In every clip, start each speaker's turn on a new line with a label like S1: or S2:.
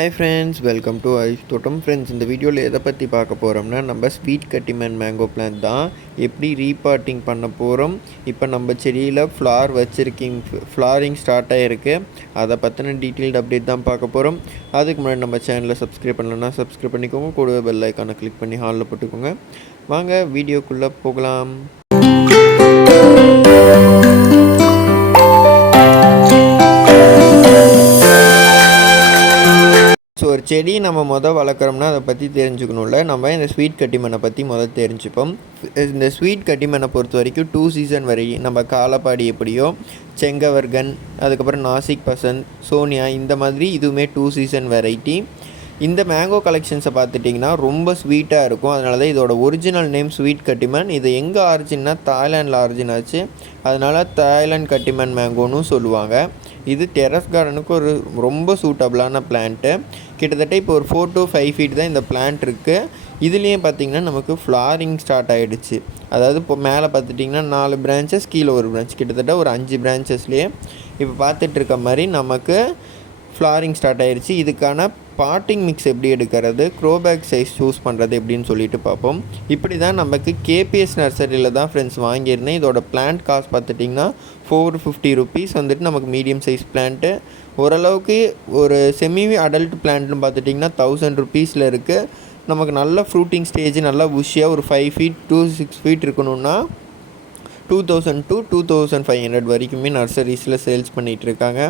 S1: Hi friends welcome to ice தோட்டம் friends இந்த வீடியோவில் எதை பற்றி பார்க்க போகிறோம்னா நம்ம ஸ்வீட் கட்டிமேன் மேங்கோ பிளான் தான் எப்படி ரீபாட்டிங் பண்ண போகிறோம் இப்போ நம்ம செடியில் ஃப்ளார் வச்சுருக்கீங்க ஃப்ளாரிங் ஸ்டார்ட் ஆகிருக்கு அதை பற்றின டீட்டெயில்டு அப்டேட் தான் பார்க்க போகிறோம் அதுக்கு முன்னாடி நம்ம சேனலை சப்ஸ்கிரைப் பண்ணலன்னா சப்ஸ்கிரைப் பண்ணிக்கோங்க. கூடவே பெல் ஐக்கானை கிளிக் பண்ணி ஹாலில் போட்டுக்கோங்க. வாங்க வீடியோக்குள்ளே போகலாம். ஸோ ஒரு செடி நம்ம மொதல் வளர்க்குறோம்னா அதை பற்றி தெரிஞ்சுக்கணும்ல. நம்ம இந்த ஸ்வீட் கட்டிமனை பற்றி முதல் தெரிஞ்சுப்போம். இந்த ஸ்வீட் கட்டிமனை பொறுத்த வரைக்கும் டூ சீசன் வரை நம்ம காலப்பாடி எப்படியோ செங்கவர்கன் அதுக்கப்புறம் நாசிக் பசந்த் சோனியா இந்த மாதிரி இதுவுமே டூ சீசன் வெரைட்டி இந்த மேங்கோ கலெக்ஷன்ஸை பார்த்துட்டிங்கன்னா ரொம்ப ஸ்வீட்டாக இருக்கும். அதனால தான் இதோட ஒரிஜினல் நேம் ஸ்வீட் கட்டிமன். இது எங்கே ஆரிஜின்னா தாய்லாண்டில் ஆரிஜின் ஆச்சு. அதனால் தாய்லாண்ட் கட்டிமன் மேங்கோன்னு சொல்லுவாங்க. இது டெரஸ் கார்டனுக்கு ஒரு ரொம்ப சூட்டபிளான பிளான்ட்டு கிட்டத்தட்ட இப்போ ஒரு ஃபோர் டு ஃபைவ் ஃபீட் தான் இந்த பிளான்ட் இருக்குது இதுலேயும் பார்த்திங்கன்னா நமக்கு ஃப்ளாரிங் ஸ்டார்ட் ஆகிடுச்சு அதாவது இப்போ மேலே பார்த்துட்டிங்கன்னா நாலு பிரான்ச்சஸ் கீழே ஒரு பிரான்ச் கிட்டத்தட்ட ஒரு அஞ்சு பிரான்ச்சஸ்லேயே இப்போ பார்த்துட்டு இருக்க மாதிரி நமக்கு ஃப்ளாரிங் ஸ்டார்ட் ஆயிடுச்சு இதுக்கான பார்ட்டிங் மிக்ஸ் எப்படி எடுக்கிறது க்ரோபேக் சைஸ் சூஸ் பண்ணுறது எப்படின்னு சொல்லிட்டு பார்ப்போம். இப்படி தான் நமக்கு கேபிஎஸ் நர்சரியில் தான் ஃப்ரெண்ட்ஸ் வாங்கியிருந்தேன். இதோட பிளான்ட் காஸ்ட் பார்த்துட்டிங்கன்னா ஃபோர் ஃபிஃப்டி ருபீஸ் வந்துட்டு நமக்கு மீடியம் சைஸ் பிளான்ட்டு ஓரளவுக்கு ஒரு செமி அடல்ட் பிளான்ட்னு பார்த்துட்டிங்கன்னா தௌசண்ட் ருபீஸில் இருக்குது நமக்கு நல்ல ஃப்ரூட்டிங் ஸ்டேஜ் நல்லா புஷியாக ஒரு five feet two six feet இருக்கணும்னா two thousand to two thousand five hundred வரைக்குமே நர்சரிஸில் சேல்ஸ் பண்ணிகிட்ருக்காங்க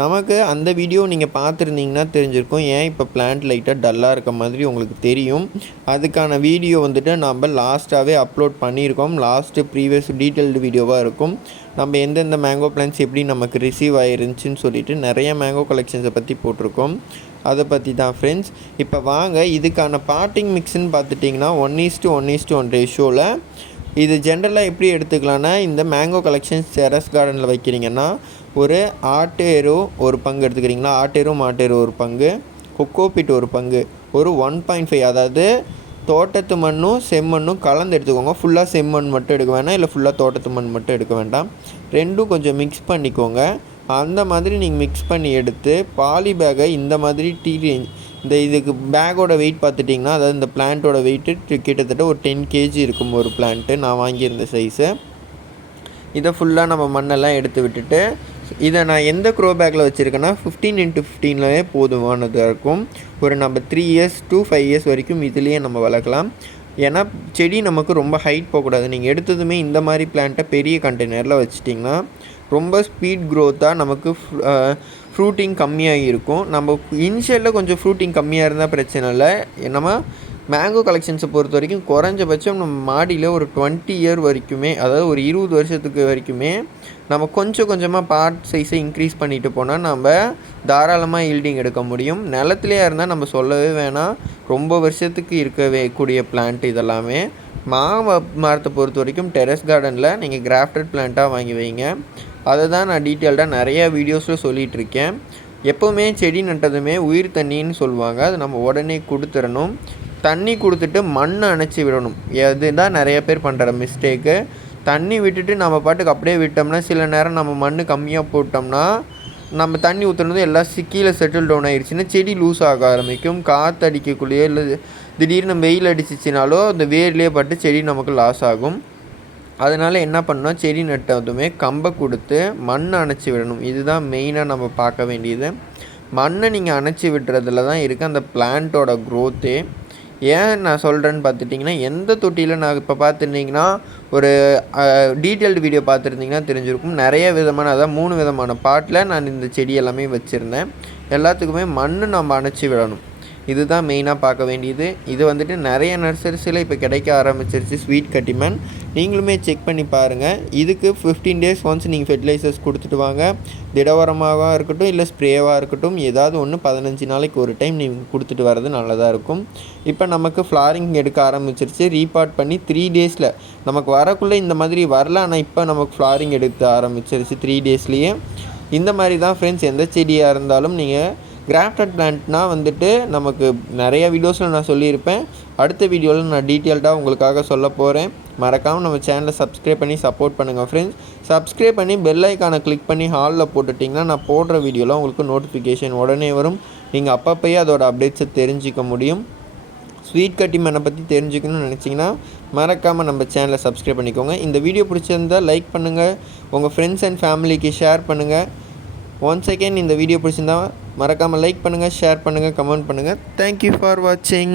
S1: நமக்கு அந்த வீடியோ நீங்கள் பார்த்துருந்தீங்கன்னா தெரிஞ்சிருக்கும். ஏன் இப்போ பிளான்ட் லைட்டாக டல்லாக இருக்க மாதிரி உங்களுக்கு தெரியும். அதுக்கான வீடியோ வந்துட்டு நம்ம லாஸ்ட்டாகவே அப்லோட் பண்ணியிருக்கோம். லாஸ்ட்டு ப்ரீவியஸ் டீட்டெயில்டு வீடியோவாக இருக்கும். நம்ம எந்தெந்த மேங்கோ பிளான்ஸ் எப்படி நமக்கு ரிசீவ் ஆயிருந்துச்சின்னு சொல்லிட்டு நிறைய மேங்கோ கலெக்ஷன்ஸை பற்றி போட்டிருக்கோம். அதை பற்றி தான் ஃப்ரெண்ட்ஸ் இப்போ வாங்க இதுக்கான பார்ட்டிங் மிக்ஸ்ன்னு பார்த்துட்டிங்கன்னா one is to one is to one ரேஷோவில் இது ஜென்ரலாக எப்படி எடுத்துக்கலான்னா இந்த மேங்கோ கலெக்ஷன்ஸ் டெரஸ் கார்டனில் வைக்கிறீங்கன்னா ஒரு ஆட்டேரோ ஒரு பங்கு எடுத்துக்கிறீங்களா? ஆட்டேரோ மாட்டேரோ ஒரு பங்கு கொக்கோபிட் ஒரு பங்கு ஒரு ஒன் பாயிண்ட் ஃபைவ் அதாவது தோட்டத்து மண்ணும் செம்மண்ணும் கலந்து எடுத்துக்கோங்க. ஃபுல்லாக செம்மண் மட்டும் எடுக்க வேணாம் இல்லை ஃபுல்லாக தோட்டத்து மண் மட்டும் எடுக்க வேண்டாம். ரெண்டும் கொஞ்சம் மிக்ஸ் பண்ணிக்கோங்க. அந்த மாதிரி நீங்கள் மிக்ஸ் பண்ணி எடுத்து பாலி பேக்கை இந்த மாதிரி டீ இந்த இதுக்கு பேக்கோட வெயிட் பார்த்துட்டிங்கன்னா அதாவது இந்த பிளான்ட்டோட வெயிட்டு கிட்டத்தட்ட ஒரு டென் கேஜி இருக்கும் ஒரு பிளான்ட்டு நான் வாங்கியிருந்த சைஸு இதை ஃபுல்லாக நம்ம மண்ணெல்லாம் எடுத்து விட்டுட்டு இதை நான் எந்த க்ரோ பேக்கில் வச்சுருக்கேன்னா ஃபிஃப்டீன் இன்ட்டு ஃபிஃப்டீன்லவே போதுமானதாக இருக்கும். ஒரு நம்ம three years two five years வரைக்கும் இதுலேயே நம்ம வளர்க்கலாம். ஏன்னா செடி நமக்கு ரொம்ப ஹைட் போகக்கூடாது. நீங்கள் எடுத்ததுமே இந்த மாதிரி பிளான்ட்டை பெரிய கண்டெய்னரில் வச்சிட்டிங்கன்னா ரொம்ப ஸ்பீட் க்ரோத்தாக நமக்கு ஃப்ரூட்டிங் கம்மியாக இருக்கும். நம்ம இனிஷியலில் கொஞ்சம் ஃப்ரூட்டிங் கம்மியாக இருந்தால் பிரச்சனை இல்லை. நம்ம மேங்கோ கலெக்ஷன்ஸை பொறுத்த வரைக்கும் குறைஞ்சபட்சம் நம்ம மாடியில் ஒரு டுவெண்ட்டி இயர் வரைக்குமே அதாவது ஒரு இருபது வருஷத்துக்கு வரைக்குமே நம்ம கொஞ்சம் கொஞ்சமாக பார்ட் சைஸை இன்க்ரீஸ் பண்ணிட்டு போனால் நம்ம தாராளமாக ஈல்டிங் எடுக்க முடியும். நிலத்துலையாக இருந்தால் நம்ம சொல்லவே வேணாம். ரொம்ப வருஷத்துக்கு இருக்கவே கூடிய பிளான்ட் இதெல்லாமே. மா மரத்தை பொறுத்த வரைக்கும் டெரஸ் கார்டனில் நீங்கள் கிராஃப்டட் பிளான்ட்டாக வாங்கி வைங்க. அதை தான் நான் டீட்டெயில்டாக நிறையா வீடியோஸில் சொல்லிகிட்ருக்கேன் எப்போவுமே செடி நட்டதுமே உயிர் தண்ணின்னு சொல்லுவாங்க. அது நம்ம உடனே கொடுத்துடணும் தண்ணி கொடுத்துட்டு மண்ணை அணைச்சி விடணும். அதுதான் நிறைய பேர் பண்ணுற மிஸ்டேக்கு தண்ணி விட்டுட்டு நம்ம பாட்டுக்கு அப்படியே விட்டோம்னா சில நேரம் நம்ம மண் கம்மியாக போட்டோம்னா நம்ம தண்ணி ஊற்றுனது எல்லாம் கீழே செட்டில் டவுன் ஆகிடுச்சின்னா செடி லூஸ் ஆக ஆரம்பிக்கும். காற்று அடிக்கக்குள்ளேயோ இல்லை திடீர்னு வெயில் அடிச்சிச்சினாலோ அந்த வேர்லேயே பட்டு செடி நமக்கு லாஸ் ஆகும். அதனால் என்ன பண்ணோம் செடி நட்டதுமே கம்பை கொடுத்து மண் அணைச்சி விடணும். இதுதான் மெயினாக நம்ம பார்க்க வேண்டியது. மண்ணை நீங்கள் அணைச்சி விடுறதுல தான் இருக்குது அந்த பிளான்ட்டோட க்ரோத்தே ஏன் நான் சொல்கிறேன்னு பார்த்துட்டிங்கன்னா எந்த தொட்டியில் நான் இப்போ பார்த்துருந்தீங்கன்னா ஒரு டீட்டெயில்டு வீடியோ பார்த்துருந்தீங்கன்னா தெரிஞ்சிருக்கும். நிறைய விதமான அதாவது மூணு விதமான பாட்டில் நான் இந்த செடி எல்லாமே வச்சுருந்தேன். எல்லாத்துக்குமே மண் நம்ம அணைச்சி விடணும். இதுதான் மெயினாக பார்க்க வேண்டியது. இது வந்துட்டு நிறைய நர்சரிஸில் இப்போ கிடைக்க ஆரம்பிச்சிருச்சு ஸ்வீட் கட்டிமன் நீங்களுமே செக் பண்ணி பாருங்கள் இதுக்கு ஃபிஃப்டீன் டேஸ் ஒன்ஸ் நீங்கள் ஃபெர்டிலைசர்ஸ் கொடுத்துட்டு வாங்க. திடவரமாக இருக்கட்டும் இல்லை ஸ்ப்ரேவாக இருக்கட்டும் ஏதாவது ஒன்று பதினஞ்சு நாளைக்கு ஒரு டைம் நீங்கள் கொடுத்துட்டு வர்றது நல்லதாக இருக்கும். இப்போ நமக்கு ஃப்ளாரிங் எடுக்க ஆரம்பிச்சிருச்சு. ரீபார்ட் பண்ணி த்ரீ டேஸில் நமக்கு வரக்குள்ளே இந்த மாதிரி வரல. ஆனால் இப்போ நமக்கு ஃப்ளாரிங் எடுக்க ஆரம்பிச்சிருச்சு த்ரீ டேஸ்லேயே இந்த மாதிரி தான் ஃப்ரெண்ட்ஸ் எந்த செடியாக இருந்தாலும் நீங்கள் கிராஃப்டட் பிளான்ட்னால் வந்துட்டு நமக்கு நிறைய வீடியோஸில் நான் சொல்லியிருப்பேன். அடுத்த வீடியோவில் நான் டீட்டெயில்டாக உங்களுக்காக சொல்ல போகிறேன் மறக்காமல் நம்ம சேனலை சப்ஸ்கிரைப் பண்ணி சப்போர்ட் பண்ணுங்கள் ஃப்ரெண்ட்ஸ் சப்ஸ்கிரைப் பண்ணி பெல் ஐக்கானை கிளிக் பண்ணி ஹாலில் போட்டுட்டிங்கன்னா நான் போடுற வீடியோலாம் உங்களுக்கு நோட்டிஃபிகேஷன் உடனே வரும். நீங்கள் அப்பப்போயே அதோட அப்டேட்ஸை தெரிஞ்சிக்க முடியும். ஸ்வீட் கட்டி கட்டிமேனை பற்றி தெரிஞ்சுக்கணும்னு நினச்சிங்கன்னா மறக்காமல் நம்ம சேனலை சப்ஸ்கிரைப் பண்ணிக்கோங்க. இந்த வீடியோ பிடிச்சிருந்தால் லைக் பண்ணுங்கள் உங்கள் ஃப்ரெண்ட்ஸ் அண்ட் ஃபேமிலிக்கு ஷேர் பண்ணுங்கள் ஒன் செகண்ட் இந்த வீடியோ பிடிச்சிருந்தா மறக்காமல் லைக் பண்ணுங்கள் ஷேர் பண்ணுங்கள் கமெண்ட் பண்ணுங்கள் தேங்க்யூ ஃபார் வாட்சிங்